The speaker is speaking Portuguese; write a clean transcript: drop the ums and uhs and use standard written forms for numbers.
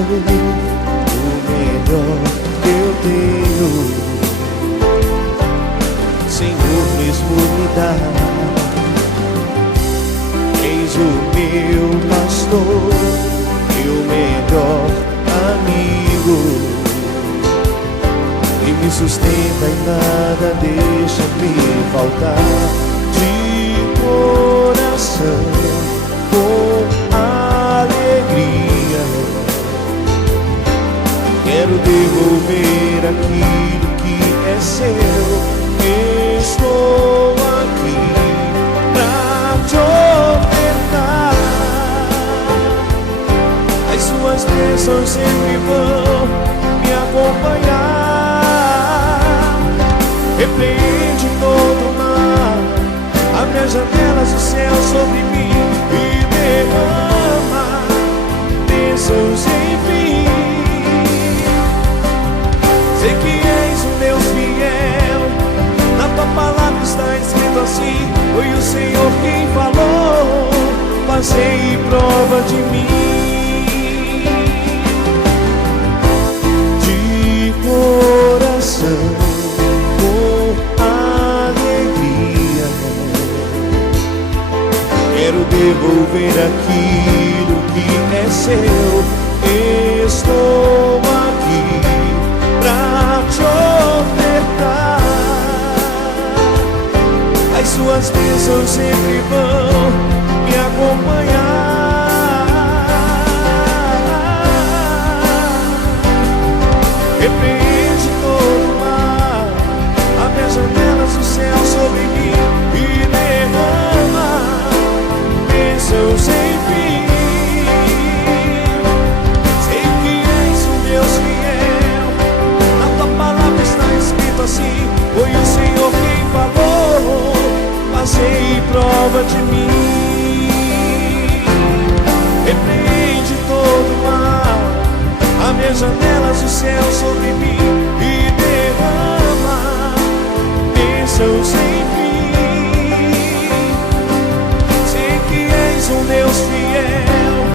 o melhor que eu tenho. Senhor, mesmo me dá. Eis o meu pastor, meu melhor amigo. E me sustenta e nada deixa me faltar. De coração, com alegria, quero devolver aquilo que é seu. Estou aqui pra te ofertar. As suas bênçãos sempre vão me acompanhar. Repreende todo mal, abre as janelas do céu sobre mim e derrama bênçãos em mim. Sei que és um Deus fiel, na tua palavra está escrito assim: foi o Senhor quem falou, fazei prova de mim. De coração, quero devolver aquilo que é seu. Estou aqui pra te ofertar. As suas bênçãos sempre vão me acompanhar. Repreende todo mal, abre as janelas do céu sobre mim e derrama bênçãos em mim. Sei que és um Deus fiel, na tua palavra está escrito assim: foi o Senhor quem falou, fazei prova de mim. Repreende todo mal, abre as janelas do céu sobre mim